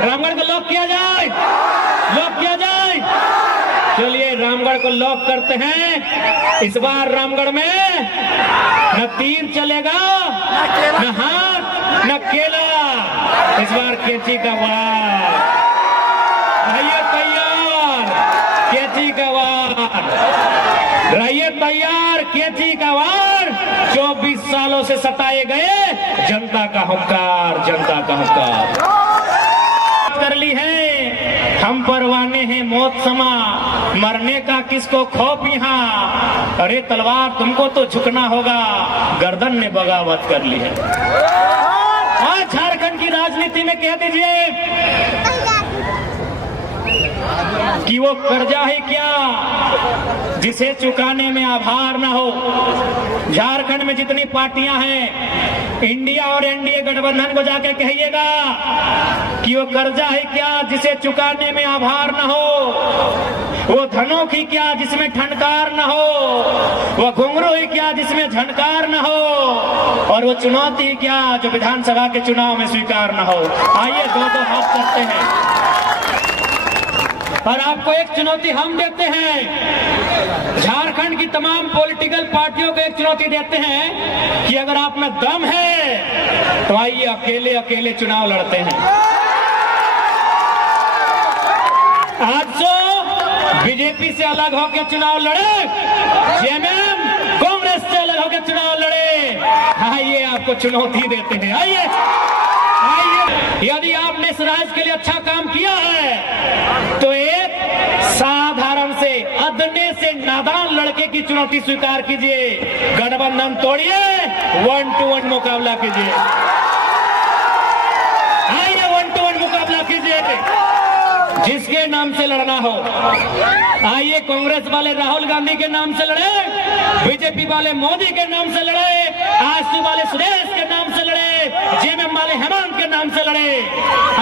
रामगढ़ को लॉक किया जाए, लॉक किया जाए। चलिए रामगढ़ को लॉक करते हैं। इस बार रामगढ़ में न तीर चलेगा, न हाथ, न केला। इस बार कैंची का वार। रहिए तैयार, कैंची का वार। रहिए तैयार, कैंची का वार। 24 सालों से सताए गए जनता का हुंकार, जनता का हुंकार। कर ली है हम परवाने हैं मौत समा, मरने का किसको खौफ यहाँ। अरे तलवार तुमको तो झुकना होगा, गर्दन ने बगावत कर ली है। आज झारखंड की राजनीति में कह दीजिए कि वो कर्जा है क्या जिसे चुकाने में आभार ना हो। झारखंड में जितनी पार्टियां हैं, इंडिया और एनडीए गठबंधन को जाके कहिएगा कि वो कर्जा है क्या जिसे चुकाने में आभार ना हो। वो धनों की क्या जिसमें ठनकार न हो, वो घुंघरू ही क्या जिसमें झनकार न हो, और वो चुनौती क्या जो विधानसभा के चुनाव में स्वीकार न हो। आइए दो दो हाथ करते हैं और आपको एक चुनौती हम देते हैं। झारखंड की तमाम पॉलिटिकल पार्टियों को एक चुनौती देते हैं कि अगर आप में दम है तो आइए अकेले अकेले चुनाव लड़ते हैं। आज जो बीजेपी से अलग होकर चुनाव लड़े, जेएमएम कांग्रेस से अलग होकर चुनाव लड़े, आइए आपको चुनौती देते हैं। आइए आइए, यदि आपने इस राज्य के लिए अच्छा काम किया है तो एक साधारण से अदने से नादान लड़के की चुनौती स्वीकार कीजिए। गठबंधन तोड़िए, 1-to-1 मुकाबला कीजिए। आइए 1-to-1 मुकाबला कीजिए, जिसके नाम से लड़ना हो। आइए कांग्रेस वाले राहुल गांधी के नाम से लड़े, बीजेपी वाले मोदी के नाम से लड़े, आजसू वाले सुरेश के नाम से लड़े, जेएमएम वाले हेमंत के नाम से लड़े।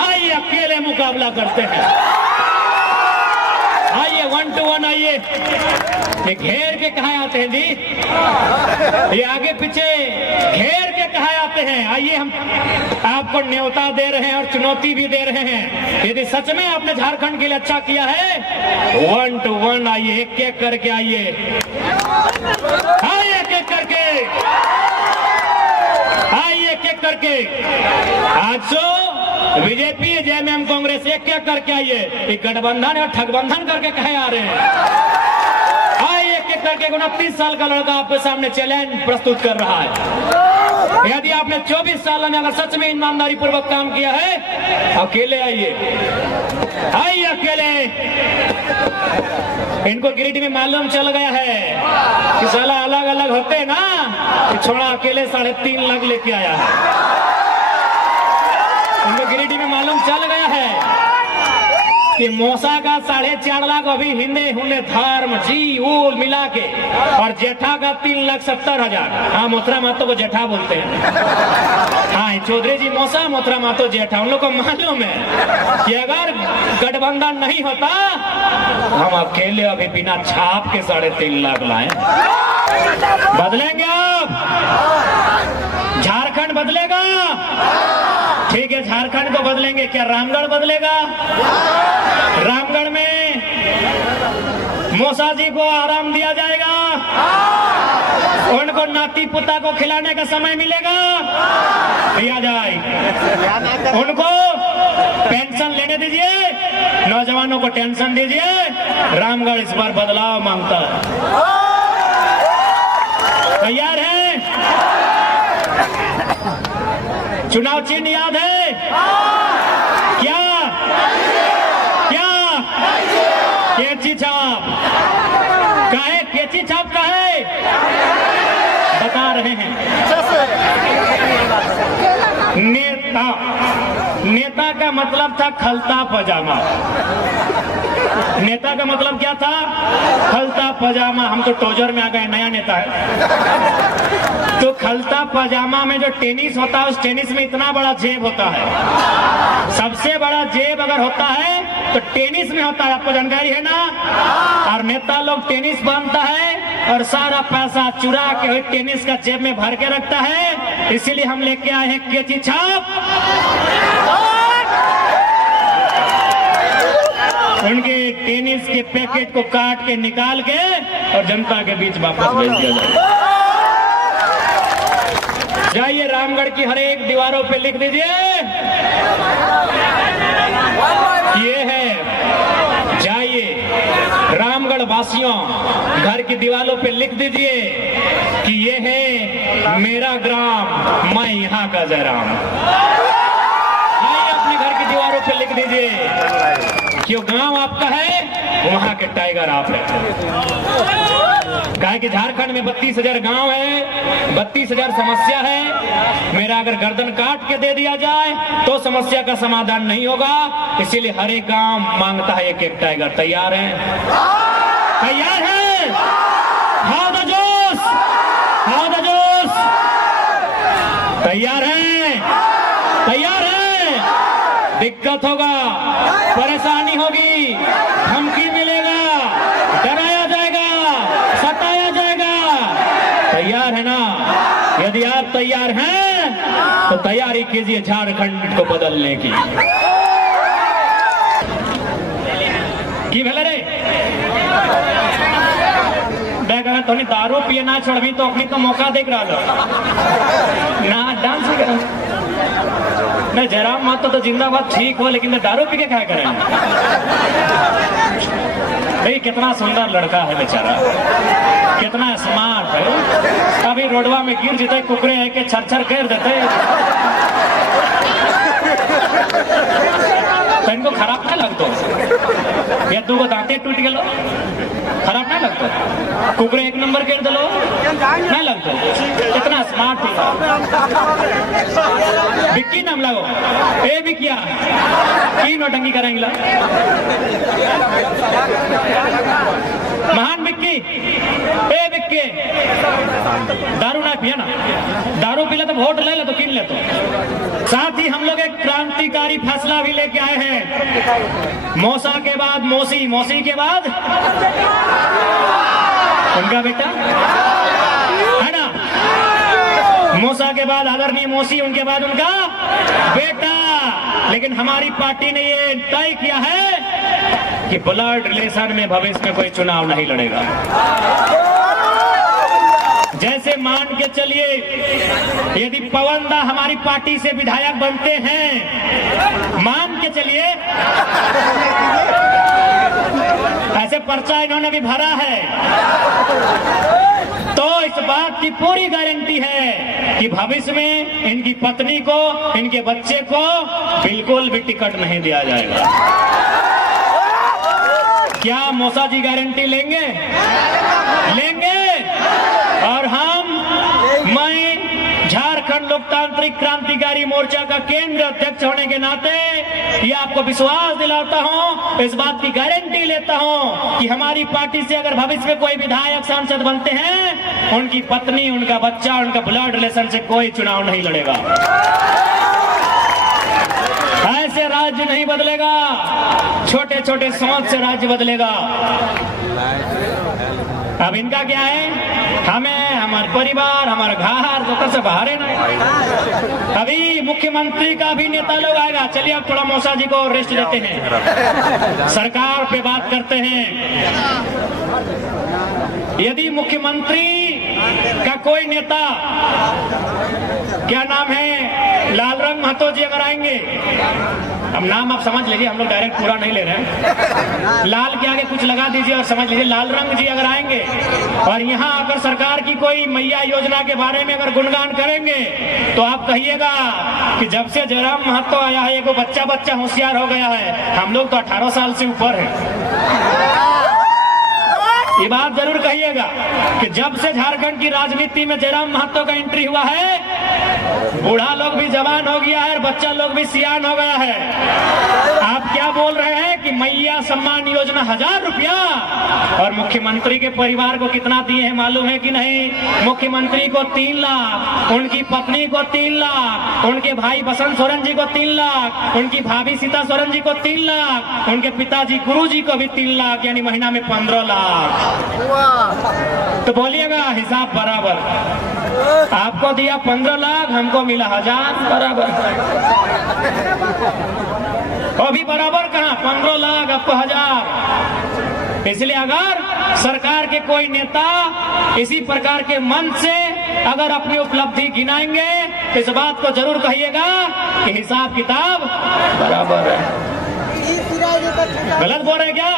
आइए अकेले मुकाबला करते हैं। आइए 1-to-1 आइए। ये घेर के कहा आते हैं जी, ये आगे पीछे घेर के कहा आते हैं। आइए हम आपको न्योता दे रहे हैं और चुनौती भी दे रहे हैं। यदि सच में आपने झारखंड के लिए अच्छा किया है, 1-to-1 आइए, एक एक करके आइए। आइए एक एक करके, आइए एक एक करके। आज जो बीजेपी जेएमएम कांग्रेस एक एक करके आइए। एक गठबंधन और ठगबंधन करके कहे आ रहे हैं। आइए एक एक करके। 29 साल का लड़का आपके सामने चैलेंज प्रस्तुत कर रहा है। यदि आपने 24 साल में अगर सच में ईमानदारी पूर्वक काम किया है, अकेले आइए, आइए अकेले। इनको गिरिडीह में मालूम चल गया है कि साला अलग अलग होते ना, छोड़ा अकेले 3.5 लाख लेके आया है। उनको गिरिडीह में मालूम चल गया है कि मौसा का 4.5 लाख अभी हिंदे हुने धर्म जी ऊल मिला के, और जेठा का 3,70,000। हाँ, मोथरा मातो को जेठा बोलते हैं। हाँ, चौधरी जी मौसा, मोथरा मातो जेठा। उन लोग को मालूम है कि अगर गठबंधन नहीं होता, हम अकेले अभी बिना छाप के 3.5 लाख लाए। बदलेंगे आप, झारखंड बदलेगा। ठीक है, झारखंड को बदलेंगे। क्या रामगढ़ बदलेगा? रामगढ़ में मौसा जी को आराम दिया जाएगा, उनको नाती पोता को खिलाने का समय मिलेगा, दिया जाए। उनको पेंशन लेने दीजिए, नौजवानों को टेंशन दीजिए। रामगढ़ इस बार बदलाव मांगता है। तैयार है? चुनाव चिन्ह याद है क्या? क्या? कैंची छाप का है? कैंची छाप का है? बता रहे हैं। नेता, नेता का मतलब था खलता पजामा। नेता का मतलब क्या था? खलता पजामा। हम तो टोजर में आ गए, नया नेता है। तो खलता पजामा में जो टेनिस होता है, उस टेनिस में इतना बड़ा जेब होता है। सबसे बड़ा जेब अगर होता है तो टेनिस में होता है, आपको जानकारी है ना। और नेता लोग टेनिस बांधता है और सारा पैसा चुरा के टेनिस का जेब में भर के रखता है। इसीलिए हम लेके आए हैं कैंची छाप। उनके टेनिस के पैकेट को काट के निकाल के और जनता के बीच वापस भेज दिया जाए। जाइए रामगढ़ की हर एक दीवारों पे लिख दीजिए, ये है। जाइए रामगढ़ वासियों, घर की दीवारों पे लिख दीजिए कि ये है मेरा ग्राम, मैं यहाँ का जयराम। आइए अपने घर की दीवारों पे लिख दीजिए कि वो गांव आपका है, वहां के टाइगर आप है। कहा कि झारखंड में 32,000 गांव है, 32,000 समस्या है। मेरा अगर गर्दन काट के दे दिया जाए तो समस्या का समाधान नहीं होगा। इसीलिए हर एक गांव मांगता है एक एक टाइगर। तैयार है? तैयार है? हाउ द जोश, हाउ द जोश। तैयार है? तैयार है? दिक्कत होगा, परेशानी होगी, धमकी मिलेगा, डराया जाएगा, सताया जाएगा। तैयार है ना? यदि आप तैयार हैं तो तैयारी कीजिए झारखंड को बदलने की। भेल रे तो दारू पिए ना छोड़बी तो अपनी तो मौका देख रहा ना डांस कर नहीं। जयराम महतो तो जिंदाबाद ठीक हो, लेकिन दारू पी के क्या करेंगे? भाई कितना सुंदर लड़का है बेचारा, कितना स्मार्ट है। अभी रोडवा में गिर जीते कुकरे है के छर छर कर देते। तो इनको खराब ना लगतो या दो दांते टूट गलो, खराब ना लगतो? कुकरे एक नंबर कर दलो ना लगतो? कितना स्मार्ट है। विक्की नाम लगो, ए विक्किया की नौटंकी करेंगे। महान विक्की, ए विक्की दारू ना पिया ना, दारू पी ले तो वोट ले ले तो किन ले तो। साथ ही हम लोग एक क्रांतिकारी फैसला भी लेके आए हैं। मौसा के बाद मौसी, मौसी के बाद उनका बेटा है ना, मौसा के बाद आदरणीय मौसी, उनके बाद उनका बेटा। लेकिन हमारी पार्टी ने ये तय किया है कि ब्लड रिलेशन में भविष्य में कोई चुनाव नहीं लड़ेगा। जैसे मान के चलिए यदि पवन दा हमारी पार्टी से विधायक बनते हैं, मान के चलिए ऐसे पर्चा इन्होंने भी भरा है, तो इस बात की पूरी गारंटी है कि भविष्य में इनकी पत्नी को, इनके बच्चे को बिल्कुल भी टिकट नहीं दिया जाएगा। क्या मौसा जी गारंटी लेंगे? लेंगे। और मैं झारखंड लोकतांत्रिक क्रांतिकारी मोर्चा का केंद्र अध्यक्ष होने के नाते ये आपको विश्वास दिलाता हूं, इस बात की गारंटी लेता हूं कि हमारी पार्टी से अगर भविष्य में कोई विधायक सांसद बनते हैं, उनकी पत्नी, उनका बच्चा, उनका ब्लड रिलेशन से कोई चुनाव नहीं लड़ेगा। ऐसे राज्य नहीं बदलेगा, छोटे छोटे सोच से राज्य बदलेगा। अब इनका क्या है? हमें, हमारे परिवार, हमारा घर तो से बाहर है ना। अभी मुख्यमंत्री का भी नेता लोग आएगा। चलिए अब थोड़ा मौसा जी को रेस्ट देते हैं, सरकार पे बात करते हैं। यदि मुख्यमंत्री का कोई नेता, क्या नाम है, लालरंग महतो जी अगर आएंगे, अब नाम आप समझ लीजिए, हम लोग डायरेक्ट पूरा नहीं ले रहे हैं, लाल के आगे कुछ लगा दीजिए और समझ लीजिए लालरंग जी अगर आएंगे और यहाँ आकर सरकार की कोई मैया योजना के बारे में अगर गुणगान करेंगे तो आप कहिएगा कि जब से जयराम महतो आया है एगो बच्चा होशियार हो गया है। हम लोग तो 18 साल से ऊपर है। ये बात जरूर कहिएगा कि जब से झारखंड की राजनीति में जयराम महतो का एंट्री हुआ है, बूढ़ा लोग भी जवान हो गया है और बच्चा लोग भी सियान हो गया है। आप क्या बोल रहे हैं कि मैया सम्मान योजना 1000 रुपया, और मुख्यमंत्री के परिवार को कितना दिए हैं मालूम है कि नहीं? मुख्यमंत्री को 3 लाख, उनकी पत्नी को 3 लाख, उनके भाई बसंत सोरेन जी को 3 लाख, उनकी भाभी सीता सोरेन जी को 3 लाख, उनके पिताजी गुरु जी को भी 3 लाख, यानी महीना में 15 लाख। तो बोलिएगा हिसाब बराबर। आपको दिया 15 लाख, हमको मिला 1000, बराबर। अभी बराबर कहाँ? 15 100 लाख अब 1000। इसलिए अगर सरकार के कोई नेता इसी प्रकार के मन से अगर अपनी उपलब्धि गिनाएंगे तो इस बात को जरूर कहिएगा कि हिसाब किताब बराबर है। गलत बोल रहे क्या?